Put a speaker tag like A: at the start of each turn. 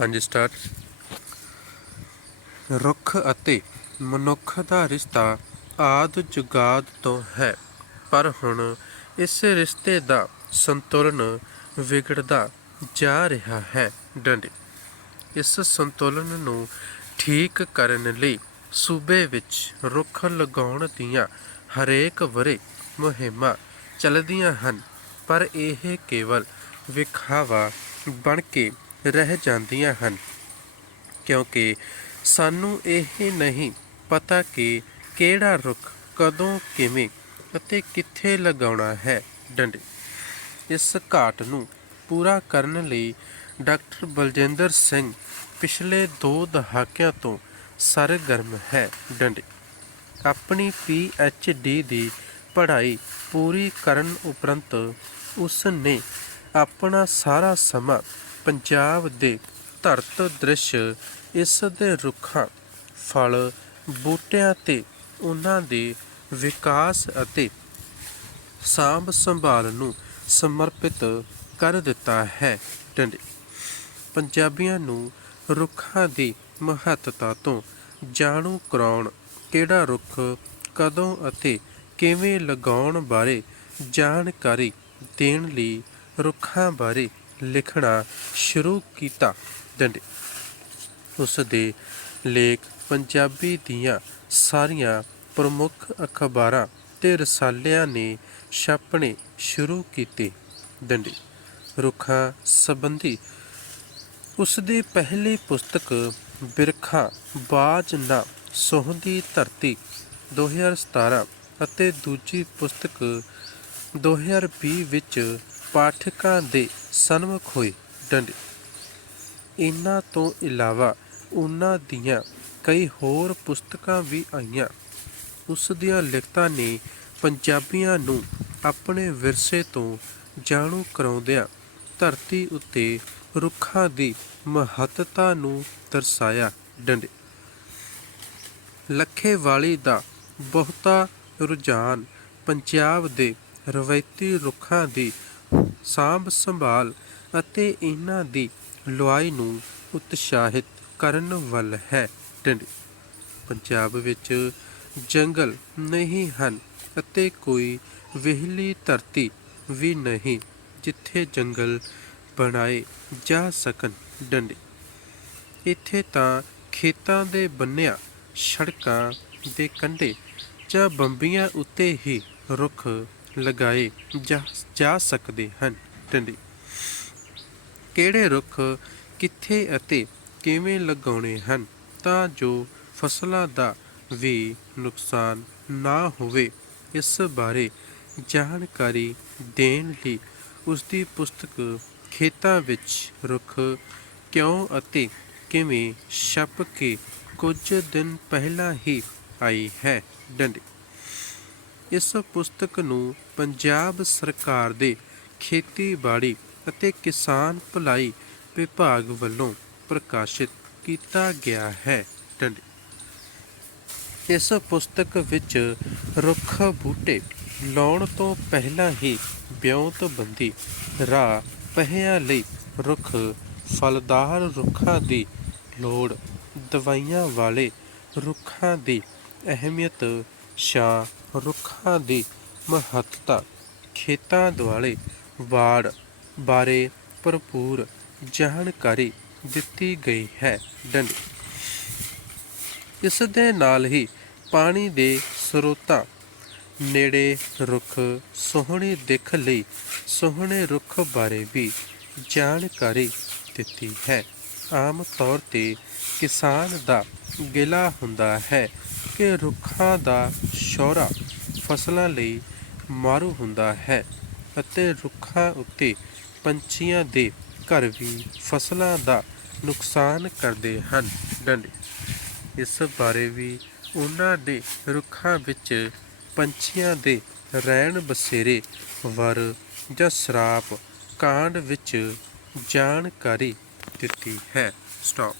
A: ਹਾਂਜੀ ਸਟਾਰਟ ਰੁੱਖ ਅਤੇ ਮਨੁੱਖ ਦਾ ਰਿਸ਼ਤਾ ਆਦ ਜੁਗਾਦ ਤੋਂ ਹੈ, ਪਰ ਹੁਣ ਇਸ ਰਿਸ਼ਤੇ ਦਾ ਸੰਤੁਲਨ ਵਿਗੜਦਾ ਜਾ ਰਿਹਾ ਹੈ। ਡੰਡੇ। ਇਸ ਸੰਤੁਲਨ ਨੂੰ ਠੀਕ ਕਰਨ ਲਈ ਸੂਬੇ ਵਿੱਚ ਰੁੱਖ ਲਗਾਉਣ ਦੀਆਂ ਹਰੇਕ ਵਰੇ ਮੁਹਿੰਮਾਂ ਚੱਲਦੀਆਂ ਹਨ, ਪਰ ਇਹ ਕੇਵਲ ਵਿਖਾਵਾ ਬਣ ਕੇ ਰਹਿ ਜਾਂਦੀਆਂ ਹਨ। ਕਿਉਂਕਿ ਸਾਨੂੰ ਇਹ ਨਹੀਂ ਪਤਾ ਕਿ ਕਿਹੜਾ ਰੁੱਖ ਕਦੋਂ, ਕਿਵੇਂ ਅਤੇ ਕਿੱਥੇ ਲਗਾਉਣਾ ਹੈ। ਡੰਡੇ। ਇਸ ਘਾਟ ਨੂੰ ਪੂਰਾ ਕਰਨ ਲਈ ਡਾਕਟਰ ਬਲਜਿੰਦਰ ਸਿੰਘ ਪਿਛਲੇ 2 ਦਹਾਕਿਆਂ ਤੋਂ ਸਰਗਰਮ ਹੈ। ਡੰਡੇ। ਆਪਣੀ ਪੀ ਐਚ ਡੀ ਦੀ ਪੜ੍ਹਾਈ ਪੂਰੀ ਕਰਨ ਉਪਰੰਤ ਉਸ ਨੇ ਆਪਣਾ ਸਾਰਾ ਸਮਾਂ ਪੰਜਾਬ ਦੇ ਧਰਤ ਦ੍ਰਿਸ਼ ਇਸ ਦੇ ਰੁੱਖਾਂ, ਫਲ, ਬੂਟਿਆਂ ਤੇ ਉਹਨਾਂ ਦੇ ਵਿਕਾਸ ਅਤੇ ਸਾਂਭ ਸੰਭਾਲ ਨੂੰ ਸਮਰਪਿਤ ਕਰ ਦਿੱਤਾ ਹੈ। ਡੰਡੇ ਪੰਜਾਬੀਆਂ ਨੂੰ ਰੁੱਖਾਂ ਦੀ ਮਹੱਤਤਾ ਤੋਂ ਜਾਣੂ ਕਰਾਉਣ ਕਿਹੜਾ ਰੁੱਖ, ਕਦੋਂ ਅਤੇ ਕਿਵੇਂ ਲਗਾਉਣ ਬਾਰੇ ਜਾਣਕਾਰੀ ਦੇਣ ਲਈ ਰੁੱਖਾਂ ਬਾਰੇ ਲਿਖਣਾ ਸ਼ੁਰੂ ਕੀਤਾ। ਡੰਡੇ ਉਸ ਦੇ ਲੇਖ ਪੰਜਾਬੀ ਦੀਆਂ ਸਾਰੀਆਂ ਪ੍ਰਮੁੱਖ ਅਖਬਾਰਾਂ ਤੇ ਰਸਾਲਿਆਂ ਨੇ ਛਾਪਣੇ ਸ਼ੁਰੂ ਕੀਤੇ। ਡੰਡੇ ਰੁੱਖਾਂ ਸੰਬੰਧੀ ਉਸ ਦੀ ਪਹਿਲੀ ਪੁਸਤਕ ਬਿਰਖਾ ਬਾਜ ਨਾ ਸੋਹਦੀ ਧਰਤੀ 2017 ਅਤੇ ਦੂਜੀ ਪੁਸਤਕ 2020 ਵਿੱਚ ਪਾਠਕਾਂ ਦੇ ਸਨਮੁਖ ਹੋਏ ਡੰਡੇ। ਇਹਨਾਂ ਤੋਂ ਇਲਾਵਾ ਉਹਨਾਂ ਦੀਆਂ ਕਈ ਹੋਰ ਪੁਸਤਕਾਂ ਵੀ ਆਈਆਂ। ਉਸ ਦੀਆਂ ਲਿਖਤਾਂ ਨੇ ਪੰਜਾਬੀਆਂ ਨੂੰ ਆਪਣੇ ਵਿਰਸੇ ਤੋਂ ਜਾਣੂ ਕਰਾਉਂਦਿਆਂ ਧਰਤੀ ਉੱਤੇ ਰੁੱਖਾਂ ਦੀ ਮਹੱਤਤਾ ਨੂੰ ਦਰਸਾਇਆ ਡੰਡੇ। ਲੱਖੇਵਾਲੀ ਦਾ ਬਹੁਤਾ ਰੁਝਾਨ ਪੰਜਾਬ ਦੇ ਰਵਾਇਤੀ ਰੁੱਖਾਂ ਦੀ ਸਾਂਭ ਸੰਭਾਲ ਅਤੇ ਇਹਨਾਂ ਦੀ ਲੁਆਈ ਨੂੰ ਉਤਸ਼ਾਹਿਤ ਕਰਨ ਵੱਲ ਹੈ। ਡੰਡੇ। ਪੰਜਾਬ ਵਿੱਚ ਜੰਗਲ ਨਹੀਂ ਹਨ ਅਤੇ ਕੋਈ ਵਿਹਲੀ ਧਰਤੀ ਵੀ ਨਹੀਂ ਜਿੱਥੇ ਜੰਗਲ ਬਣਾਏ ਜਾ ਸਕਣ। ਡੰਡੇ। ਇੱਥੇ ਤਾਂ ਖੇਤਾਂ ਦੇ ਬੰਨਿਆ, ਸੜਕਾਂ ਦੇ ਕੰਢੇ ਜਾਂ ਬੰਬੀਆਂ ਉੱਤੇ ਹੀ ਰੁੱਖ ਲਗਾਏ ਜਾ ਜਾ ਸਕਦੇ ਹਨ। ਡੰਡੇ ਕਿਹੜੇ ਰੁੱਖ ਕਿੱਥੇ ਅਤੇ ਕਿਵੇਂ ਲਗਾਉਣੇ ਹਨ ਤਾਂ ਜੋ ਫਸਲਾਂ ਦਾ ਵੀ ਨੁਕਸਾਨ ਨਾ ਹੋਵੇ, ਇਸ ਬਾਰੇ ਜਾਣਕਾਰੀ ਦੇਣ ਲਈ ਉਸ ਦੀ ਪੁਸਤਕ ਖੇਤਾਂ ਵਿੱਚ ਰੁੱਖ ਕਿਉਂ ਅਤੇ ਕਿਵੇਂ ਛਪ ਕੇ ਕੁਝ ਦਿਨ ਪਹਿਲਾਂ ਹੀ ਆਈ ਹੈ। ਡੰਡੀ ਇਸ ਪੁਸਤਕ ਨੂੰ ਪੰਜਾਬ ਸਰਕਾਰ ਦੇ ਖੇਤੀਬਾੜੀ ਅਤੇ ਕਿਸਾਨ ਭਲਾਈ ਵਿਭਾਗ ਵੱਲੋਂ ਪ੍ਰਕਾਸ਼ਿਤ ਕੀਤਾ ਗਿਆ ਹੈ ਇਸ ਪੁਸਤਕ ਵਿੱਚ ਰੁੱਖ ਬੂਟੇ ਲਾਉਣ ਤੋਂ ਪਹਿਲਾਂ ਹੀ ਵਿਉਂਤਬੰਦੀ ਰਾਹ ਪਹਿਆਂ ਲਈ ਰੁੱਖ, ਫਲਦਾਰ ਰੁੱਖਾਂ ਦੀ ਲੋੜ, ਦਵਾਈਆਂ ਵਾਲੇ ਰੁੱਖਾਂ ਦੀ ਅਹਿਮੀਅਤ, ਛਾਂ ਰੁੱਖਾਂ ਦੀ ਮਹੱਤਤਾ, ਖੇਤਾਂ ਦੁਆਲੇ ਵਾੜ ਬਾਰੇ ਭਰਪੂਰ ਜਾਣਕਾਰੀ ਦਿੱਤੀ ਗਈ ਹੈ। ਡੰਡੇ। ਇਸ ਦੇ ਨਾਲ ਹੀ ਪਾਣੀ ਦੇ ਸਰੋਤਾਂ ਨੇੜੇ ਰੁੱਖ, ਸੋਹਣੇ ਦਿੱਖ ਲਈ ਸੋਹਣੇ ਰੁੱਖ ਬਾਰੇ ਵੀ ਜਾਣਕਾਰੀ ਦਿੱਤੀ ਹੈ। ਆਮ ਤੌਰ ਤੇ ਕਿਸਾਨ ਦਾ ਗਿਲਾ ਹੁੰਦਾ ਹੈ ਕਿ ਰੁੱਖਾਂ ਦਾ ਸ਼ੌਰਾ ਫਸਲਾਂ ਲਈ ਮਾਰੂ ਹੁੰਦਾ ਹੈ ਅਤੇ ਰੁੱਖਾਂ ਉੱਤੇ ਪੰਛੀਆਂ ਦੇ ਘਰ ਵੀ ਫਸਲਾਂ ਦਾ ਨੁਕਸਾਨ ਕਰਦੇ ਹਨ। ਡੰਡੇ। ਇਸ ਬਾਰੇ ਵੀ ਉਹਨਾਂ ਨੇ ਰੁੱਖਾਂ ਵਿੱਚ ਪੰਛੀਆਂ ਦੇ ਰਹਿਣ ਬਸੇਰੇ ਵਰ ਜਾਂ ਸਰਾਪ ਕਾਂਡ ਵਿੱਚ ਜਾਣਕਾਰੀ ਦਿੱਤੀ ਹੈ। ਸਟਾਪ।